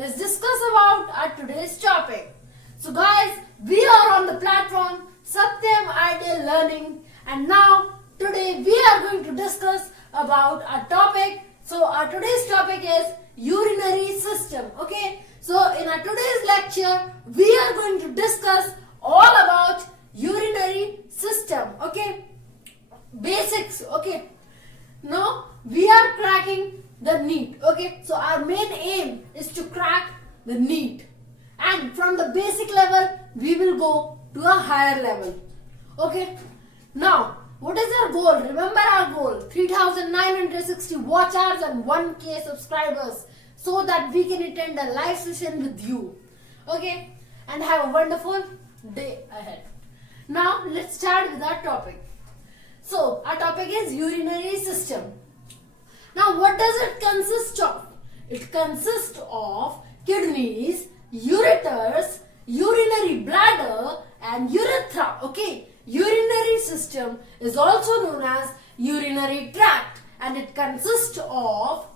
let's discuss about our today's topic. So guys, we are on the platform Satyam Ideal Learning, and now today we are going to discuss about our topic. So our today's topic is urinary system. Okay, so in our today's lecture we are going to discuss all about urinary system. Okay, basics. Okay, now we are cracking the NEET. Okay, so our main aim is to crack the NEET, and from the basic level we will go to a higher level. Okay, now what is our goal? Remember our goal: 3,960 watch hours and 1K subscribers, so that we can attend a live session with you. Okay, and have a wonderful day ahead. Now let's start with our topic. So our topic is urinary system. Now what does it consist of? It consists of kidneys, ureters, urinary bladder and urethra. Okay, urinary system is also known as urinary tract, and it consists of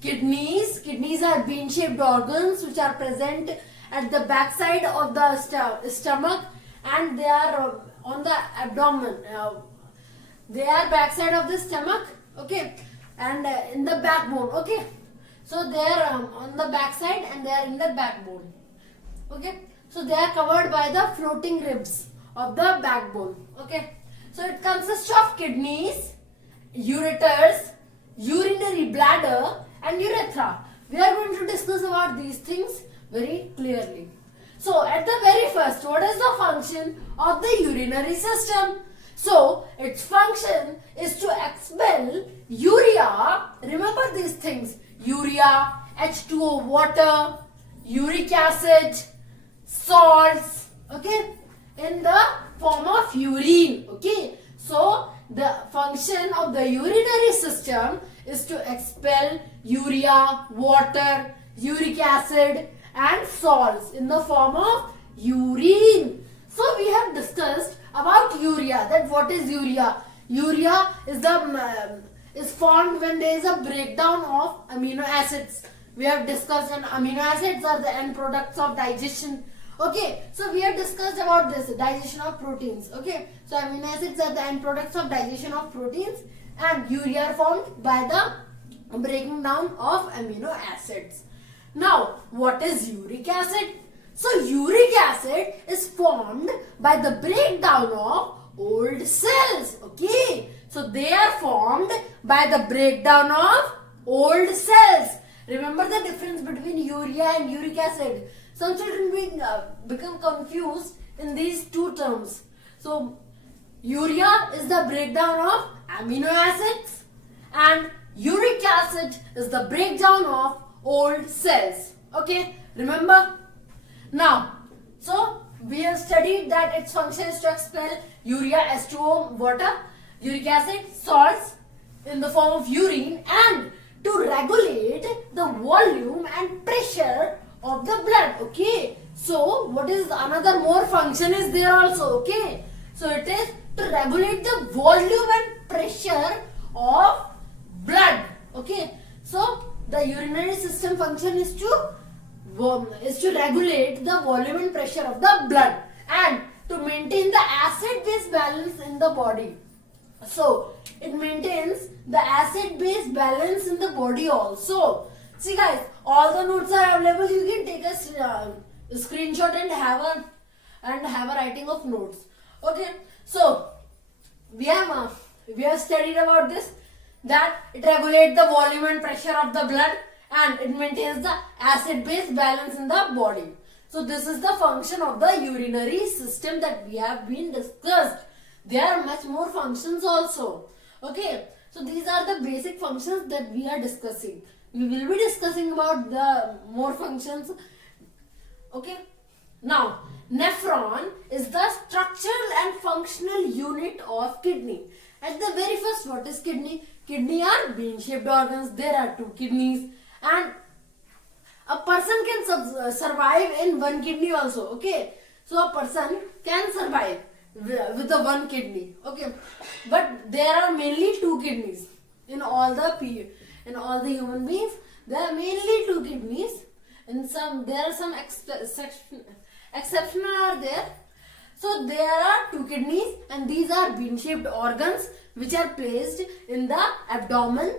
kidneys. Kidneys are bean-shaped organs which are present at the backside of the stomach, and they are on the abdomen. They are backside of the stomach. Okay, and in the backbone. Okay, so they are on the backside and they are in the backbone. Okay, so they are covered by the floating ribs of the backbone. Okay, so it consists of kidneys, ureters, urinary bladder and urethra. We are going to discuss about these things very clearly. So at the very first, what is the function of the urinary system? So its function is to expel urea. Remember these things: urea, H2O water, uric acid, salts, okay, in the form of urine. Okay, so the function of the urinary system is to expel urea, water, uric acid and salts in the form of urine. So we have discussed about urea, that what is urea. Urea is formed when there is a breakdown of amino acids. We have discussed, and amino acids are the end products of digestion. Okay, so we have discussed about this, digestion of proteins. Okay, so amino acids are the end products of digestion of proteins, and urea are formed by the breaking down of amino acids. Now what is uric acid? So uric acid is formed by the breakdown of old cells. Okay, so they are formed by the breakdown of old cells. Remember the difference between urea and uric acid. Some children become confused in these two terms. So urea is the breakdown of amino acids and uric acid is the breakdown of old cells. Okay, remember? Now, so we have studied that its function is to expel urea, H2O, water, uric acid, salts in the form of urine, and to regulate the volume and pressure of the blood. Okay, so what is another more function is there also. Okay, so it is to regulate the volume and pressure of blood. Okay, so the urinary system function is to regulate the volume and pressure of the blood and to maintain the acid-base balance in the body. So it maintains the acid-base balance in the body also. See guys, all the notes are available. You can take a screenshot and have a writing of notes. Okay, so we have studied about this, that it regulates the volume and pressure of the blood and it maintains the acid-base balance in the body. So this is the function of the urinary system that we have been discussed. There are much more functions also. Okay, so these are the basic functions that we are discussing. We will be discussing about the more functions. Okay, now nephron is the structural and functional unit of kidney. At the very first, what is kidney? Kidney are bean-shaped organs. There are two kidneys, and a person can survive in one kidney also. Okay, so a person can survive with the one kidney. Okay, but there are mainly two kidneys in all the human beings. There are mainly two kidneys there are some exceptions are there. So there are two kidneys, and these are bean-shaped organs which are placed in the abdomen.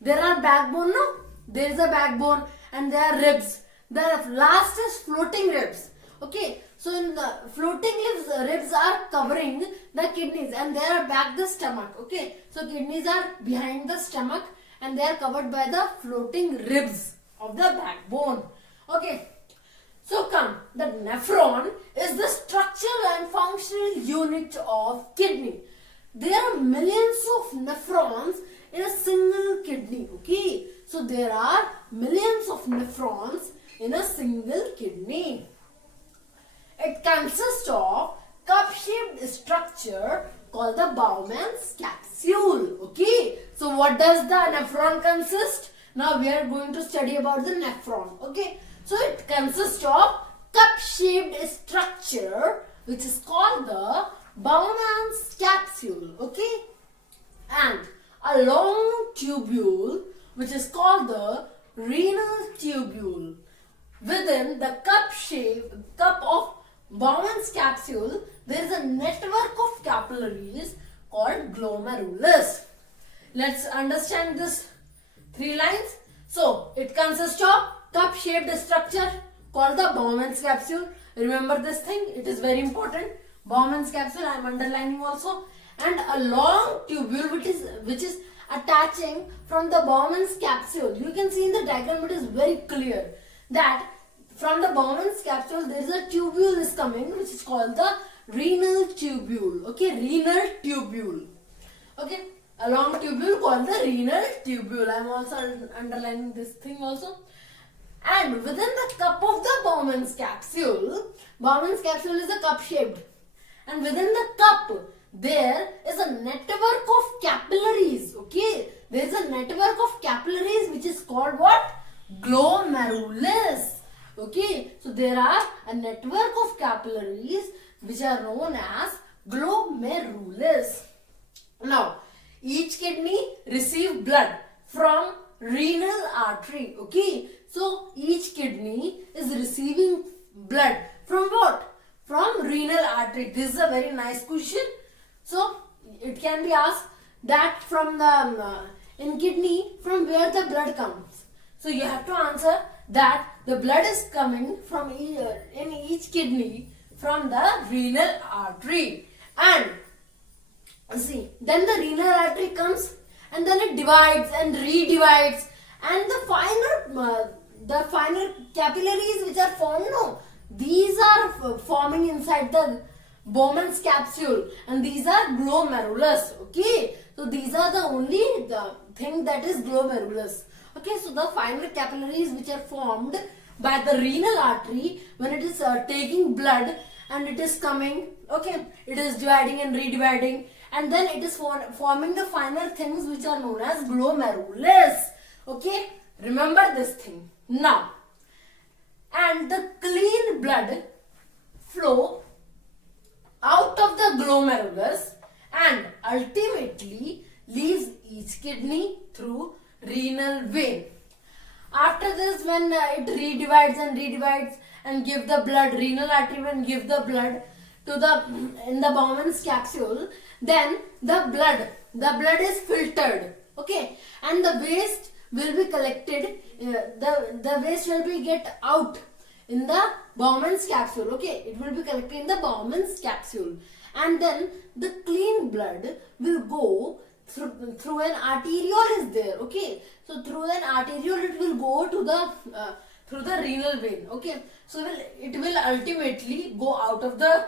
There are backbone. No, there is a backbone, and there are ribs. The last is floating ribs. Okay, so in the floating ribs are covering the kidneys, and they are back the stomach. Okay, so kidneys are behind the stomach, and they are covered by the floating ribs of the backbone. Okay. So come, the nephron is the structural and functional unit of kidney. There are millions of nephrons in a single kidney. Okay, so there are millions of nephrons in a single kidney. It consists of cup-shaped structure called the Bowman's capsule. Okay, so what does the nephron consist? Now we are going to study about the nephron. Okay. So it consists of cup-shaped structure which is called the Bowman's capsule, okay, and a long tubule which is called the renal tubule. Within the cup of Bowman's capsule, there is a network of capillaries called glomerulus. Let's understand this three lines. So it consists of cup-shaped structure called the Bowman's capsule. Remember this thing, it is very important. Bowman's capsule, I am underlining also. And a long tubule which is attaching from the Bowman's capsule. You can see in the diagram, it is very clear that from the Bowman's capsule there is a tubule is coming which is called the renal tubule. Okay, renal tubule. Okay, a long tubule called the renal tubule. I am also underlining this thing also. And within the cup of the Bowman's capsule is a cup shaped, and within the cup there is a network of capillaries. Okay, there is a network of capillaries which is called what? Glomerulus. Okay, so there are a network of capillaries which are known as glomerulus. Now, each kidney receives blood from renal artery. Okay, so each kidney is receiving blood from what? From renal artery. This is a very nice question. So it can be asked that from the in kidney, from where the blood comes. So you have to answer that the blood is coming from in each kidney from the renal artery. And see, then the renal artery comes, and then it divides and redivides, and the final capillaries which are formed, no, these are forming inside the Bowman's capsule, and these are glomerulus. Okay, so these are the thing that is glomerulus. Okay, so the final capillaries which are formed by the renal artery when it is taking blood and it is coming, okay, it is dividing and redividing, and then it is forming the final things which are known as glomerulus. Okay, remember this thing. Now, and the clean blood flow out of the glomerulus and ultimately leaves each kidney through renal vein. After this, when it redivides and give the blood, renal artery will give the blood to in the Bowman's capsule, then the blood is filtered. Okay, and the waste will be collected. The waste will be get out in the Bowman's capsule. Okay, it will be collected in the Bowman's capsule, and then the clean blood will go through an arteriole is there. Okay, so through an arteriole it will go to the through the renal vein. Okay, so it will ultimately go out of the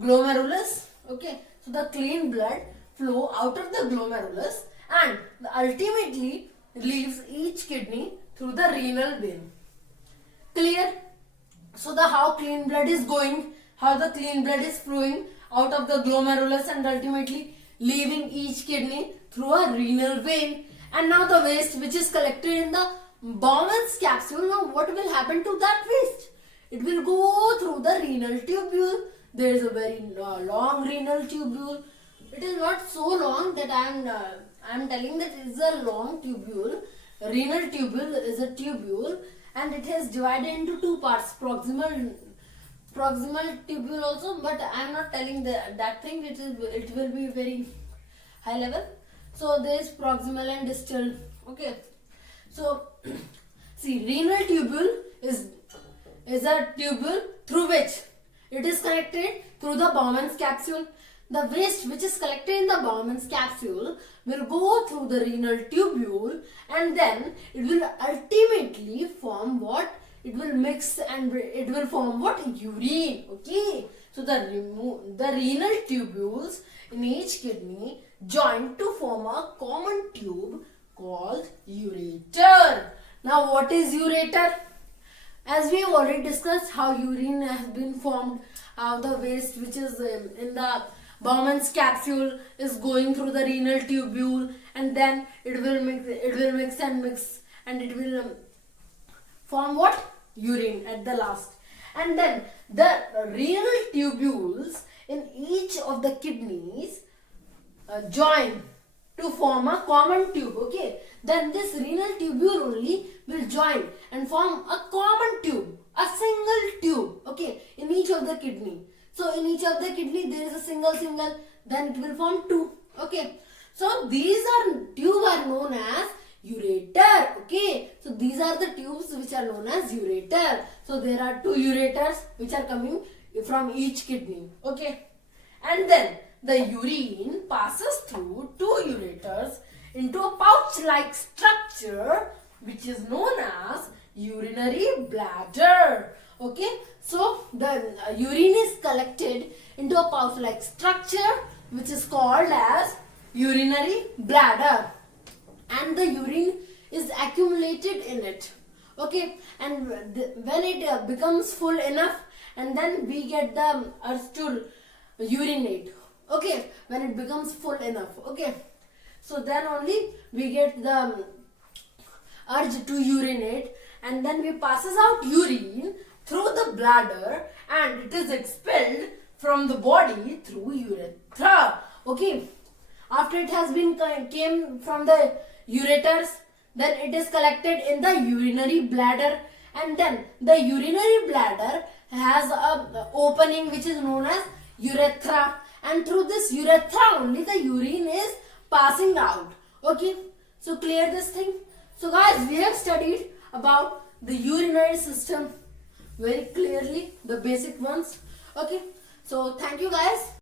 glomerulus. Okay, so the clean blood flow out of the glomerulus and ultimately leaves each kidney through the renal vein. Clear? So how clean blood is going, how the clean blood is flowing out of the glomerulus and ultimately leaving each kidney through a renal vein. And now the waste which is collected in the Bowman's capsule, now what will happen to that waste? It will go through the renal tubule. There is a very long renal tubule. It is not so long that I am telling that it is a long tubule. renal tubule is a tubule, and it is divided into two parts, proximal tubule also, but I am not telling that thing. It will be very high level. So there is proximal and distal. Okay. So see, renal tubule is a tubule through which it is connected through the Bowman's capsule. The waste which is collected in the Bowman's capsule will go through the renal tubule, and then it will ultimately form what? It will mix and it will form what? Urine. Okay. So the renal tubules in each kidney join to form a common tube called ureter. Now what is ureter? As we have already discussed how urine has been formed, how the waste which is in the Bowman's capsule is going through the renal tubule, and then it will mix and it will form what? Urine at the last. And then the renal tubules in each of the kidneys join to form a common tube. Okay, then this renal tubule only will join and form a common tube, a single tube. Okay, in each of the kidney. So in each of the kidney there is a single, then it will form two. Okay, so these tubes are known as ureter. Okay, so these are the tubes which are known as ureter. So there are two ureters which are coming from each kidney. Okay, and then the urine passes through two ureters into a pouch-like structure which is known as urinary bladder. Okay, so the urine is collected into a pouch-like structure which is called as urinary bladder, and the urine is accumulated in it. Okay, and when it becomes full enough, and then we get the urge to urinate. Okay, when it becomes full enough. Okay, so then only we get the urge to urinate, and then we passes out urine through the bladder, and it is expelled from the body through urethra. Okay, after it has been came from the ureters, then it is collected in the urinary bladder, and then the urinary bladder has a opening which is known as urethra, and through this urethra only the urine is passing out. Okay, so clear this thing. So guys, we have studied about the urinary system very clearly, the basic ones. Okay, so thank you guys.